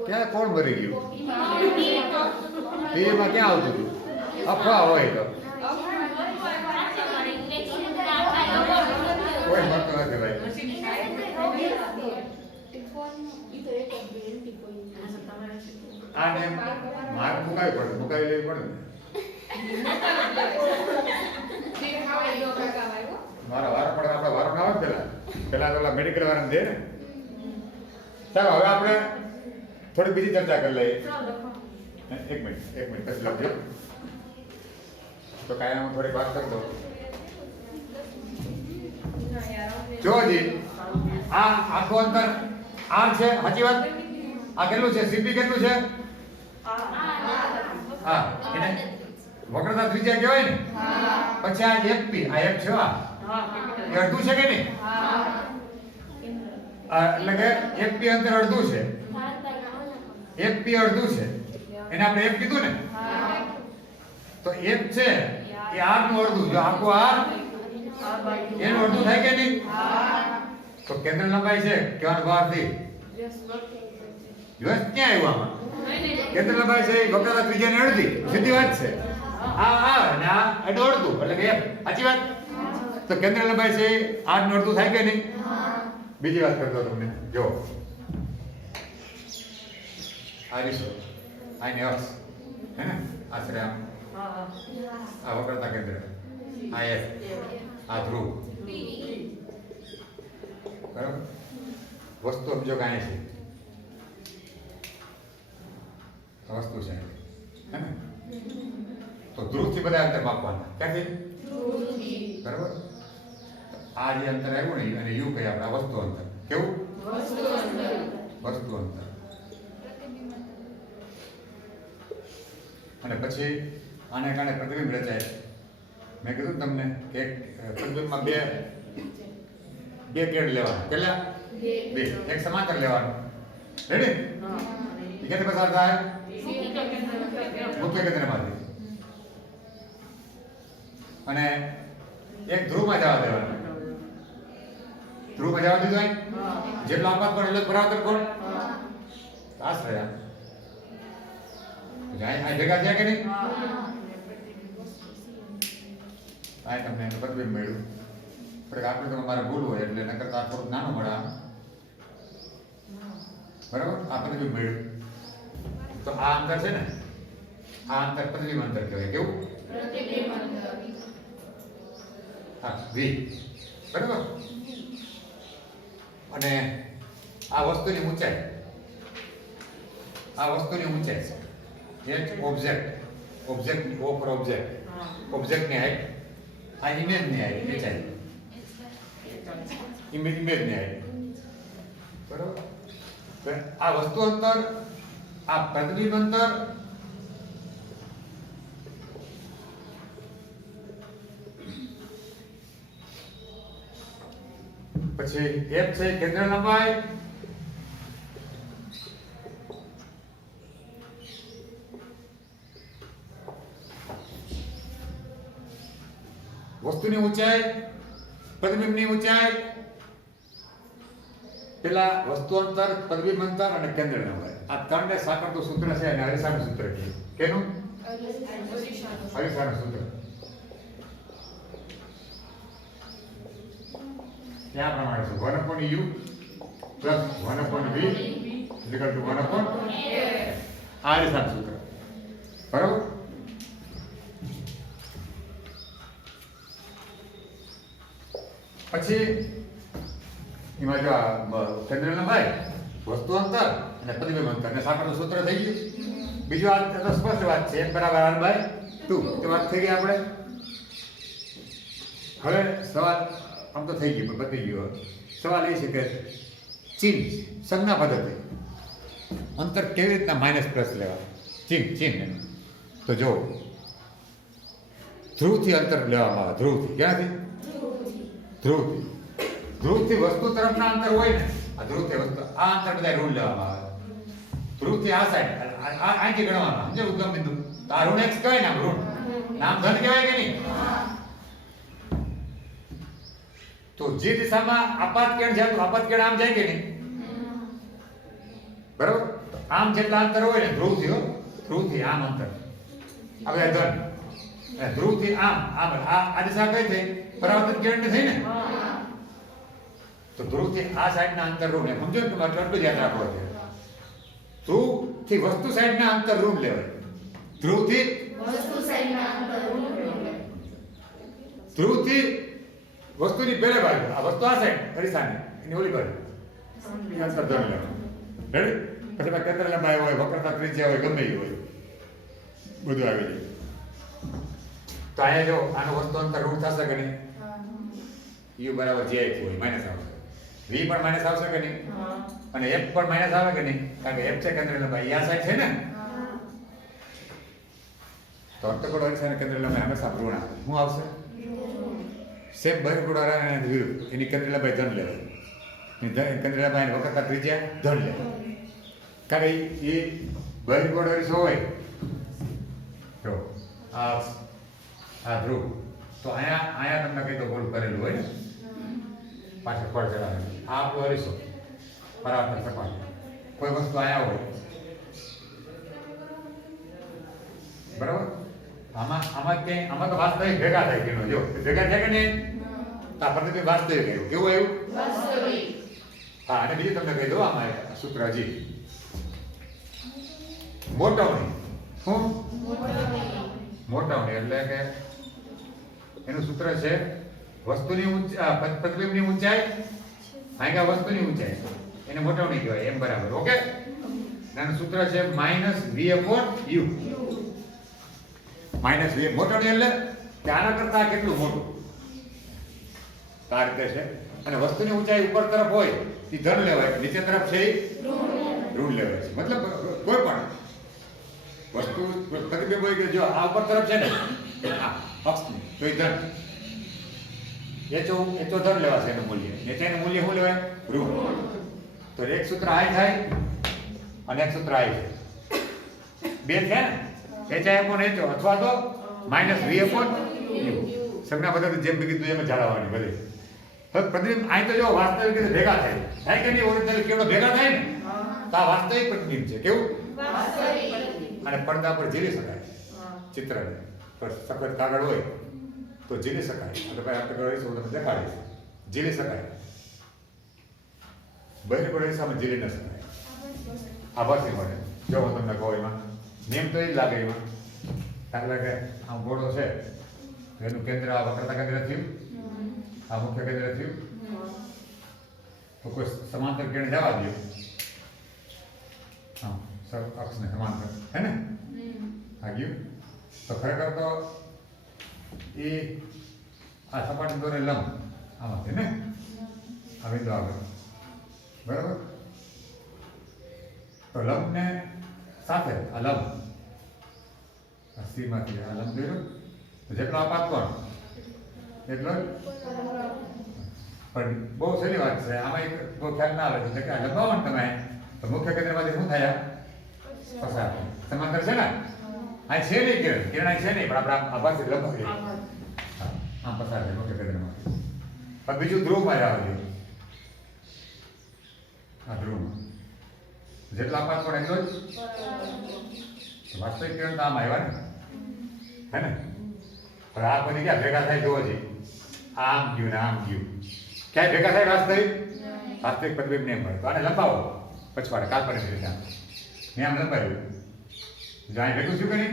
ક્યાં કોણ મરી ગયું ટીવીમાં ક્યાં આવતું હતું અફવા હોય તો કોઈ મળતું નથી ભાઈ આને માર મુકાવી લેવી પડે મારા વારો પડે આપણે વારો ના આવે પેલા તો મેડિકલ વાળાને દે ને ચાલો હવે આપણે થોડી બીજી ચર્ચા કરી લઈએ એક મિનિટ પછી લખજો. તો કાયમ થોડીક વાત કરી દો. જો જી આ આખું અંતર આર છે, સાચી વાત. આ કેટલું છે? સીપી કેટલું છે? હા, એને વક્રતા ત્રિજ્યા કહેવાય ને. પછી આ એફપી, આ એફ છે, આ એ અડધું છે કે નહીં? એટલે કે એફપી અંતર અડધું છે. એફપી અડધું છે, એને આપણે એફ કીધું ને. તો એફ છે એ આર નું અડધું. જો આખું આર એનું અડધું થાય કે નહીં? તો કેન્દ્ર લંબાઈ છે કહેવાનો ભાવ થી વ્યસ્ત ક્યાં આવ્યું આમાં? કેન્દ્ર લંબાઈ છે એ વક્રતા ત્રિજ્યાની અડધી. સીધી વાત છે. આ અને આ એનું અડધું એટલે કે એફ. સાચી વાત. તો કેન્દ્ર લંબાઈ છે આર નું અડધું થાય કે નહીં? બીજી વાત કરતો તમને. જો આ રીસો આને અક્ષ હે ને, આશરે આમ આ વક્રતા કેન્દ્ર, આ એફ, આ ધ્રુવ. બરાબર. વસ્તુ સમજો કાંઈ છે, આ વસ્તુ છે હે ને. તો ધ્રુવથી બધા અંતર માપવાના. ક્યાંથી? બરાબર. આ જે અંતર આવ્યું ને અને યુ કહીએ આપણે. આ વસ્તુ અંતર. કેવું? વસ્તુ અંતર. અને પછી આને કારણે પ્રતિબિંબ રચાય. મેં કીધું તમને કે પ્રતિબિંબમાં બે કેડ લેવાના. કેટલા? બે. એક સમાંતર લેવાનું. રેડી? એ કેટલે પસાર થાય? મુખ્ય કેન્દ્રમાંથી. અને એક ધ્રુવમાં જવા દેવાનું. ધ્રુવમાં જવા દીધું હોય જેટલો આપાત કોણ એટલે પરાવર્તન કોણ આશરે આ ભેગા થયા કે નહીં? આ તમને એનું પ્રતિબિંબ મળ્યું. પણ આપણે તો મારે ભૂલ હોય એટલે નકર તો આ થોડુંક નાનું મળે આમ. બરાબર. આ પ્રતિબિંબ મળ્યું. તો આ અંતર છે ને, આ અંતર પ્રતિબિંબ અંતર કહેવાય. કેવું? હા, વી. બરાબર. અને આ વસ્તુની ઊંચાઈ, આ વસ્તુની ઊંચાઈ છે એચ ઓબ્જેક્ટ. ઓબ્જેક્ટ ઓ પર ઓબ્જેક્ટ. ઓબ્જેક્ટની હાઈટ, આ ઇમેજની હાઈટ ઊંચાઈ. ઇમેજની હાઈટ. બરાબર. તો આ વસ્તુ અંતર, આ પ્રતિબિંબ અંતર, પછી એફ છે કેન્દ્ર લંબાઈ, વસ્તુની ઊંચાઈ, પ્રતિબિંબની ઊંચાઈ, પેલા વસ્તુ અંતર, પ્રતિબિંબ અંતર અને કેન્દ્ર લંબાઈ. આ ત્રણને સાંકળતું સૂત્ર છે અને અરીસાનું સૂત્ર છે. કેનું? અરીસાનું સૂત્ર. क्या प्रमाण से 1 upon u plus 1 upon v is equal to 1 upon r is our सूत्र. बराबर. પછી એમાં જો કેન્દ્ર લંબાઈ, વસ્તુ અંતર અને પ્રતિબિંબ અંતર ને સાંકળનું સૂત્ર થઈ ગયું. બીજું આ તો સ્પષ્ટ વાત છે, m બરાબર r/2. તે વાત થઈ ગઈ આપણે. હવે સવાલ આમ તો થઈ ગયું, બધી ગયું. સવાલ એ છે કે ચિહ્ન, સંજ્ઞા પદ્ધતિ, અંતર કેવી રીતના માઇનસ પ્લસ લેવા? ચિહ્ન. તો જો ધ્રુવથી અંતર લેવામાં આવે. ધ્રુવથી. ક્યાંથી? ધ્રુવથી વસ્તુ તરફના અંતર હોય ને, આ ધ્રુવથી વસ્તુ, આ અંતર બધા ઋણ લેવામાં આવે. ધ્રુવથી આ સાઈડ અહીંથી ગણવાના. સમજો ઉદ્ગમ બિંદુ. તો આ ઋણ x કહેવાય ને, આમ ઋણ. નામ ધન કહેવાય કે નહીં? તો જે દિશામાં આપાત કિરણ જાય તો આપાત કિરણ આમ જાય કે નહીં? બરાબર. આમ જેટલા અંતર હોય ને ધ્રુવથી આમ અંતર. હવે ધન ધ્રુવથી આમ આ દિશા કઈ થઈ? પરાવર્તન કિરણની થઈ ને. તો ધ્રુવથી આ સાઈડના અંતર ઋણ. સમજો ને તમારે એટલું જ યાદ રાખવું છે. ધ્રુવથી વસ્તુ સાઈડના અંતર ઋણ લેવાય. ધ્રુવથી વસ્તુની પેલે બાજુ, આ વસ્તુ આ સાઈડ અરીસાની, એની ઓલી બાજુ અંતર ધન લેવાનું. રેડી? પછી કેન્દ્ર લંબાઈ હોય, વક્રતા ત્રિજ્યા હોય, ગમે એ હોય. બધું આવી જાય. તો અહીંયા જો આનો વસ્તુ અંતર રૂટ થશે કે નહીં? યુ બરાબર જે હોય માઇનસ આવશે. વી પણ માઇનસ આવશે કે નહીં? અને એફ પણ માઇનસ આવે કે નહીં? કારણ કે એફ છે કેન્દ્ર લંબાઈ આ સાઈડ છે ને. તો અર્ધગોળ અરીસાના કેન્દ્ર લંબાઈ હંમેશા ઋણ આવે. શું આવશે? સેમ બહિર્ગોળ અરીસાના વિરુદ્ધ એની કેન્દ્ર લંબાઈ ધન લેવાય. એની કેન્દ્ર લંબાઈ વક્રતા ત્રિજ્યા ધન લેવાય. કારણ કે એ બહિર્ગોળ અરીસો હોય તો આ ધ્રુવ તો અહીંયા તમને કઈ તો ગોળ કરેલું હોય ને પાછળ ફળ ચડાવેલું. આ આપણો અરીસો પરાવર્તન સપાટી. કોઈ વસ્તુ અહીંયા હોય બરાબર. આમાં તો વાસ્તવિક ભેગા થાય કિરણો. જો ભેગા થાય કે નહીં? આ પ્રતિબિંબ વાસ્તવિક આવ્યું. કેવું આવ્યું? વાસ્તવિક. હા, અને બીજું તમને કહી દો આમાં એક સૂત્ર હજી મોટવણી. શું? મોટવણી એટલે કે એનું સૂત્ર છે વસ્તુની પ્રતિબિંબની ઊંચાઈ ભાગ્યા વસ્તુની ઊંચાઈ, એને મોટવણી કહેવાય. એમ બરાબર. ઓકે. એનું સૂત્ર છે -v/u. -v મોટવણી એટલે કે આના કરતા કેટલું મોટું. આ રીતે છે. અને વસ્તુની ઊંચાઈ ઉપર તરફ હોય એ ધન લેવાય, નીચે તરફ છે એ ઋણ લેવાય છે. મતલબ કોઈ પણ વસ્તુ પ્રતિબિંબ હોય કે જો આ ઉપર તરફ છે ને આ અક્ષની તો એ ધન એચો ધન લેવાશે એનું મૂલ્ય. નીચેનું મૂલ્ય શું લેવાય? ઋણ. તો એક સૂત્ર આઈ થાય અને એક સૂત્ર આઈ છે. બે છે ને HI/HO અથવા તો -v/u. સંજ્ઞા પદ્ધતિ જેમ કીધું એમ જાળવવાની બધી. તો પ્રતિબિંબ અહીં તો જો વાસ્તવિક રીતે ભેગા થાય કે નહીં? ઓરિજિનલ કેવડો ભેગા થાય ને તો આ વાસ્તવિક પ્રતિબિંબ છે. કેવું? વાસ્તવિક. અને પડદા પર ઝીલી શકાય ચિત્રને. પર સફેદ કાગળ હોય તો ઝીલી શકાય. એટલે ભાઈ આપણે કરીશું હું તમને દેખાડીશ. ઝીલી શકાય. બહિર્ગોળ અરીસામાં ઝીલી ન શકાય. આભાસી મળે. જો હું તમને કહું એમાં નિયમ તો એ જ લાગે એમાં. દાખલા કે આ ગોળો છે એનું કેન્દ્ર આ વક્રતા કેન્દ્ર થયું, આ મુખ્ય કેન્દ્ર થયું, તો કોઈ સમાંતર કિરણ જવા દો. હા, અક્ષને સમાંતર હે ને આ ગયું તો ખરેખર તો એ આ સપાટી દોરે લંબ આમાંથી ને આ બિંદુ આગળ બરાબર. તો લંબને સાથે આ લંબ આ સી માંથી આ લંબ દોર્યો તો જેટલો આ પાતકોણ એટલો પણ બહુ સહેલી વાત છે. આમાં એક બહુ ખ્યાલ ના આવે એટલે કે આ લંબાવો ને તમે તો મુખ્ય કેન્દ્રમાંથી શું થાય? પસાર સમાંતર છે ને. આ છે નહીં કિરણ અહીં છે નહીં પણ આપણે આભાસી લંબાવીએ આમ પસાર થાય મુખ્ય કેન્દ્રમાંથી. પણ બીજું ધ્રુવમાં જવા દે. આ ધ્રુવમાં જેટલા આપાત પણ એટલો જ વાસ્તવિક કિરણ તો આમ આવ્યા ને હે ને. પણ આ બધી ક્યાં ભેગા થાય જોવો છે? આમ ગયું ને આમ ગયું. ક્યાંય ભેગા થાય વાસ્તવિક? વાસ્તવિક પ્રતિબિંબ નહીં મળે. તો આને લંબાવો પછવાડે કાલ્પનિક રીતે મેં આમ લંબાવ્યું. જો અહીં ભેગું શું કરી?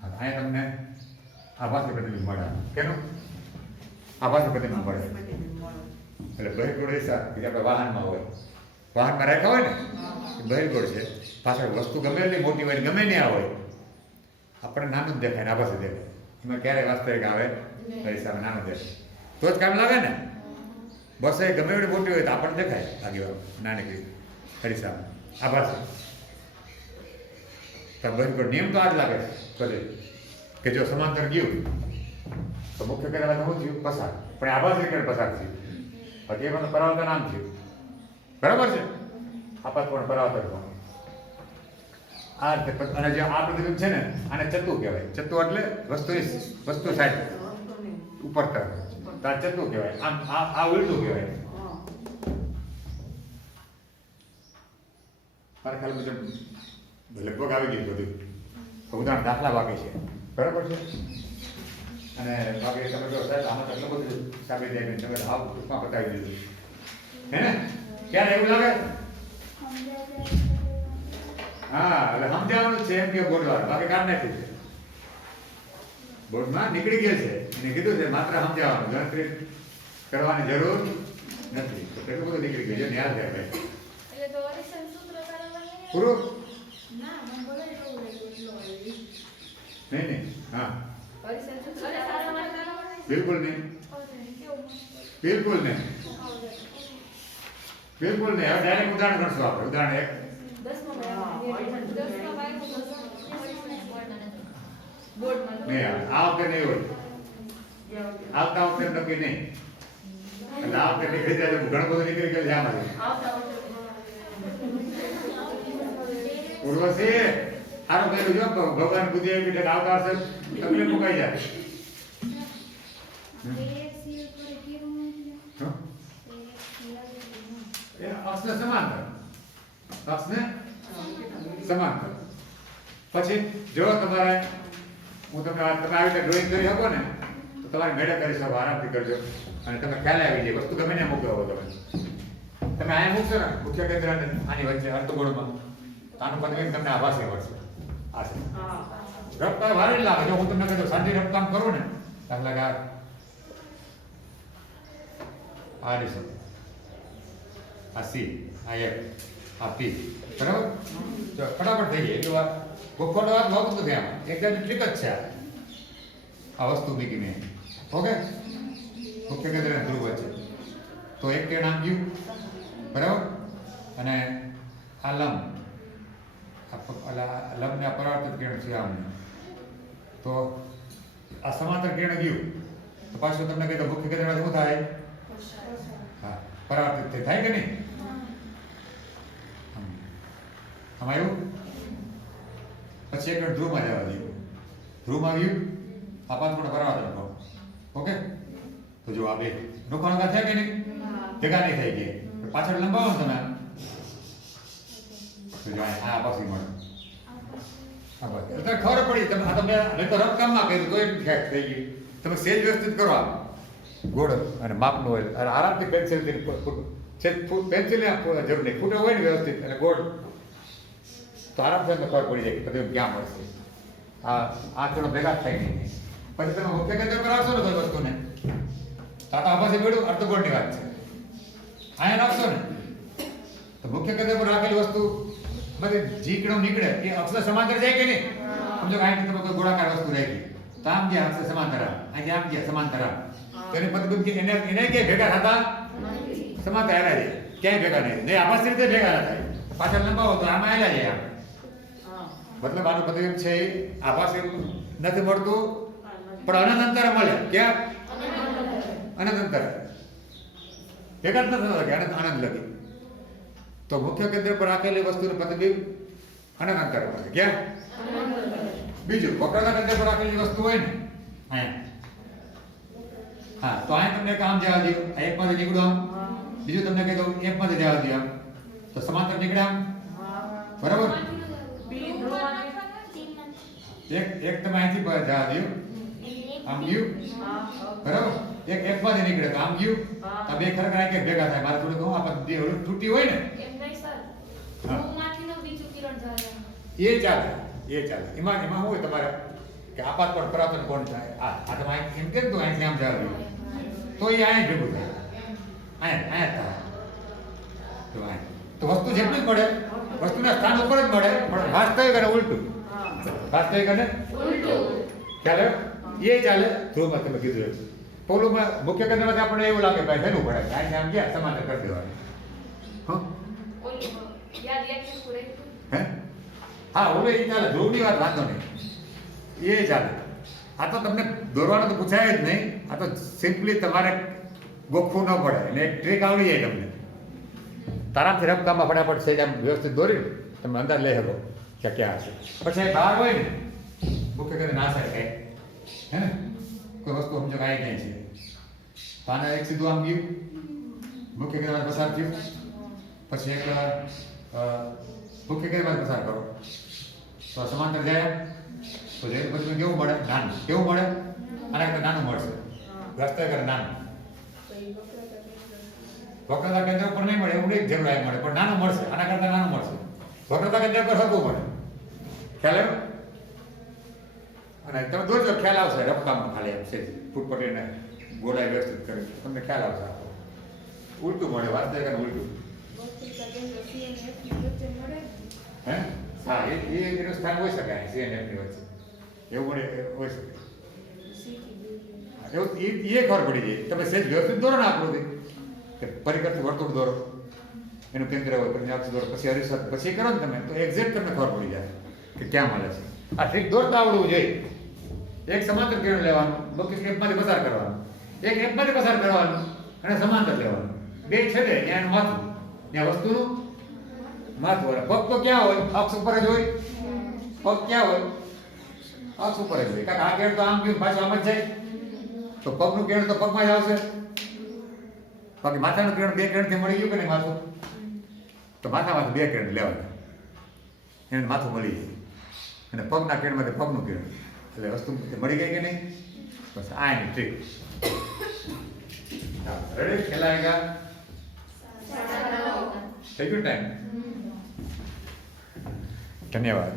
હા, અહીંયા તમને આભાસી પ્રતિબિંબ મળે. કેનું? આભાસી પ્રતિબિંબ મળે. એટલે બહિર્ગોળ અરીસા કે આપણે વાહનમાં હોય, વાહનમાં રાખ્યા હોય ને બહિર્ગોળ છે. પાછળ વસ્તુ ગમે એટલી મોટી હોય ગમે ત્યાં હોય આપણને નાનું જ દેખાય ને આભાસી દેખાય. એમાં ક્યારે વાસ્તવિક આવે? અરીસામાં નાનું દેખાય તો જ કામ લાગે ને. બસ એ ગમે એવી મોટી હોય તો આપણને દેખાય આગળ નાની અરીસામાં આભાસી. તો બહિર્ગોળ નિયમ તો આ જ લાગે બધે કે જો સમાંતર ગયું તો મુખ્ય કેન્દ્રમાંથી શું થયું? પસાર. પણ આભાસી કિરણ પસાર થયું. પછી એમાં પરાવર્તન નામ થયું. બરાબર છે? આપાત પણ પરાવર્તન પણ આ રીતે. અને જે આ પ્રતિબિંબ છે ને આને ચતુ કહેવાય. ચતુ એટલે વસ્તુ સાઈડ ઉપર તરફ તો આ ચતુ કહેવાય. આમ આ ઉલટું કહેવાય. મારા ખ્યાલ મુજબ લગભગ આવી ગયું બધું. ઉદાહરણ દાખલા બાકી છે. બરાબર છે? અને બાકી તમે જો સાહેબ આમાં એટલું બધું સાબિત થાય તમે ભાવ ટૂંકમાં બતાવી દીધું હે ને. ક્યારે એવું લાગે? હા, એટલે સમજાવવાનું છે એમ કે બોલવાનું બાકી કામ નાખ્યું છે. બોર્ડમાં નીકળી ગયા છે એને કીધું છે માત્ર સમજાવવાનું, ગણતરી કરવાની જરૂર નથી. તો કેટલું બધું નીકળી ગયું છે યાદ રહે ભાઈ. એટલે તો અરીસાનું સૂત્ર તારા પૂરું. ના મને બોલે તો હા અરે સારા માટે બિલકુલ નહીં, બિલકુલ નહીં, બિલકુલ નહીં. હવે ડાયરેક્ટ ઉદાહરણ કરશું આપણે. ઉદાહરણ એક નહીં આવે. આ વખતે નહીં હોય, આવતા વખતે નક્કી નહીં. એટલે આ વખતે નીકળી જાય તો ઘણું બધું નીકળી ગયું છે આમાંથી. ઉર્વશી સારું કર્યું જો ભગવાન બુદ્ધિ આપી એટલે આવતા વર્ષે તકલીફ મુકાઈ જાય. એ અક્ષને સમાંતર, અક્ષને સમાંતર. પછી જો તમારે હું તમે આવી રીતે ડ્રોઈંગ કરી શકો ને તો તમારે મેળે કરી શકો, આરામથી કરજો અને તમે ખ્યાલ આવી જાય. વસ્તુ ગમે ને મૂકો તમે અહીંયા મૂકશો ને મુખ્ય કેન્દ્ર આની વચ્ચે અર્થગોળમાં, આનું પદવી તમને આભાસી મળશે. આ છે રફતાર ભારે જ લાગે. જો હું તમને કહું શાંતિ રફતામ કરું ને દાખલા કે આ ડીસો, આ સી, આ એફ, આ પી, બરાબર? તો ફટાફટ થઈ જાય. એટલું વાત ગોખવાનો વાત હોતું નથી આમાં, એકદમ ટ્રીક જ છે આ વસ્તુ મૂકી મેં. ઓકે, મુખ્ય કેન્દ્ર ધ્રુવ છે તો એક કિરણ આમ ગયું, બરાબર? અને આ લંબ, લંબને આ પરાવર્તિત કિરણ છે આમ, તો આ સમાંતર કિરણ ગયું તો પાછું તમને કહી દો મુખ્ય કેન્દ્ર શું થાય? હા, પરાવર્તિત થાય કે નહીં? આમાં આવ્યું. પછી એક ધ્રુવમાં જવા દઈએ. ધ્રુવમાં ગયું, આ પાંચ મોટા પરાવર્તન કહો. ઓકે, તો જો આ બે રોકાણ થયા કે નહીં? ભેગા નહીં થઈ ગયા. પાછળ લંબાવો ને તમે તો જો આ પાછી મળે. હા બસ, એટલે ખબર પડી તમે આ તમે નહીં તો રફકામમાં કર્યું તો એ ઠેક થઈ ગયું. તમે સેજ વ્યવસ્થિત કરો આ ગોળ અને માપનું હોય અને આરામથી પેન્સિલથી પેન્સિલ જરૂર નહીં, ફૂટો હોય ને વ્યવસ્થિત અને ગોળ તો આરામથી તમને ખબર પડી જાય કે તમે ક્યાં મળશે. આ થોડો ભેગા થાય નહીં. પછી તમે મુખ્ય કેન્દ્ર પર આવશો ને કોઈ વસ્તુને તાતા આભાસી મેળવું અર્ધગોળની વાત છે. અહીંયા રાખશો ને તો મુખ્ય કેન્દ્ર પર રાખેલી વસ્તુ બધી જીકણો નીકળે એ અક્ષર સમાંતર જાય કે નહીં? સમજો કે અહીંથી તમે કોઈ ગોળાકાર વસ્તુ રાખી તો આમ ગયા અક્ષર સમાંતર, અહીંથી આમ ગયા સમાંતર, તો એની પ્રતિબિંબ કે એને ક્યાંય ભેગા થતા સમાંતર આલા જાય, ક્યાંય ભેગા નહીં આભાસી રીતે ભેગા ના થાય. પાછળ લંબાવો તો આમાં આલા જાય. મતલબ આનું પ્રતિબિંબ છે એ આભાસી નથી મળતું પણ અનંત અંતરે મળે. ક્યાં? અનંત અંતરે ભેગા જ નથી થતા કે આનંદ લગી. તો મુખ્ય કેન્દ્ર પર રાખેલી વસ્તુનું પ્રતિબિંબ અનંત અંતરે મળે. ક્યાં? બીજું વક્રતા કેન્દ્ર પર રાખેલી વસ્તુ હોય ને અહીંયા, હા તો અહીંયા તમને કામ જવા દો, એક માંથી નીકળો આમ, બીજું તમને કહી દઉં એક માંથી જવા દો આમ, તો સમાંતર નીકળે આમ, બરાબર? એક તમે અહીંથી જવા દો આમ ગયું, બરાબર? એક માંથી નીકળે તો આમ ગયું, આ બે ખરેખર એક ભેગા થાય. મારે થોડું કહું આ બધી ઓલું તૂટી હોય ને એ ચાલે, એ ચાલે. એમાં એમાં હોય તમારે કે આપાત પર પરાવર્તન કોણ થાય. આ તમે એમ કેમ તો અહીંથી આમ જવા દો તો એ અહીંયા ભેગું થાય, અહીંયા થાય. તો વસ્તુ જેટલું જ મળે, વસ્તુના સ્થાન ઉપર જ મળે, પણ વાસ્તવિક અને ઉલટું. વાસ્તવિક અને ચાલે એ ચાલે. ધ્રુવમાં તમે કીધું એમ પોલુમાં મુખ્ય કેન્દ્રમાંથી આપણને એવું લાગે ભાઈ ભેલું પડે, અહીંયા આમ ગયા સમાંતર કરી દેવાનું. હે હા ઓલું એ ચાલે. ધ્રુવની વાત વાંધો નહીં, એ ચાલે. આ તો તમને દોરવાનું તો પૂછાય જ નહીં. આ તો સિમ્પલી તમારે ગોખવું ન પડે અને એક ટ્રીક આવડી જાય તમને. આરામથી રફકામમાં ફટાફટ સહેજ આમ વ્યવસ્થિત દોરી તમે અંદાજ લઈ શકો કે ક્યાં હશે. પછી બહાર હોય ને મુખ્ય કેન્દ્ર ના થાય કાંઈ, હે ને કોઈ વસ્તુ સમજો કાંઈ ક્યાંય છે તો આને એક સીધું આમ ગયું, મુખ્ય કેન્દ્ર પસાર થયું, પછી એક મુખ્ય કેન્દ્ર પસાર કરો તો સમાંતર જાય તો જે પછી કેવું મળે? નાનું. કેવું મળે? આના કરતાં નાનું મળશે. રસ્તે કરે નાનું. વક્રતા કેન્દ્ર ઉપર નહીં મળે એવું નહીં જરૂર મળે પણ નાનું મળશે. આના કરતાં નાનું મળશે. વક્રતા કેન્દ્ર પર સરખું મળે. ખ્યાલ આવ્યો? અને તમે જોજો ખ્યાલ આવશે રફકામમાં. ખાલી એમ છે ફૂટપટીને ગોળાઈ વ્યવસ્થિત કરી તમને ખ્યાલ આવશે. ઉલટું મળે, વાસ્તવિક અને ઉલટું. હે હા એનું સ્થાન હોઈ શકે CNF ની વચ્ચે. એવું હોય શકે. એવું એ ખબર પડી જાય. તમે સહેજ વ્યવસ્થિત દોરો ને આકૃતિ કે પરિકરથી વર્તુળ દોરો, એનું કેન્દ્ર હોય, પછી અક્ષ દોરો, પછી હરીસર, પછી કરો ને તમે તો એક્ઝેક્ટ તમને ખબર પડી જાય કે ક્યાં મળે છે. આ ટ્રીક દોરતા આવડવું જોઈએ. એક સમાંતર કિરણ લેવાનું, બાકી એપમાંથી પસાર કરવાનું, એક એપમાંથી પસાર કરવાનું અને સમાંતર લેવાનું. બે છેડે ત્યાં એનું માથું, ત્યાં વસ્તુનું માથું. અને પગ તો ક્યાં હોય? અક્ષ ઉપર જ હોય. પગ ક્યાં હોય? અક્ષ ઉપર જ હોય. કારણ આ કેળ તો આમ ગયું પાછું આમ જ જાય, તો પગનું કેળ તો પગમાં જ આવશે. બાકી માથાનું કિરણ બે કિરણથી મળી ગયું કે નહીં માથું, તો માથામાંથી બે કિરણ લેવાના, એને માથું મળી જાય. અને પગના કિરણમાંથી પગનું કિરણ, એટલે વસ્તુ મળી ગઈ કે નહીં. બસ આ એની ટ્રીક. રેડી? ખેલાએગા? થઈ ગયું ટાઈમ? ધન્યવાદ.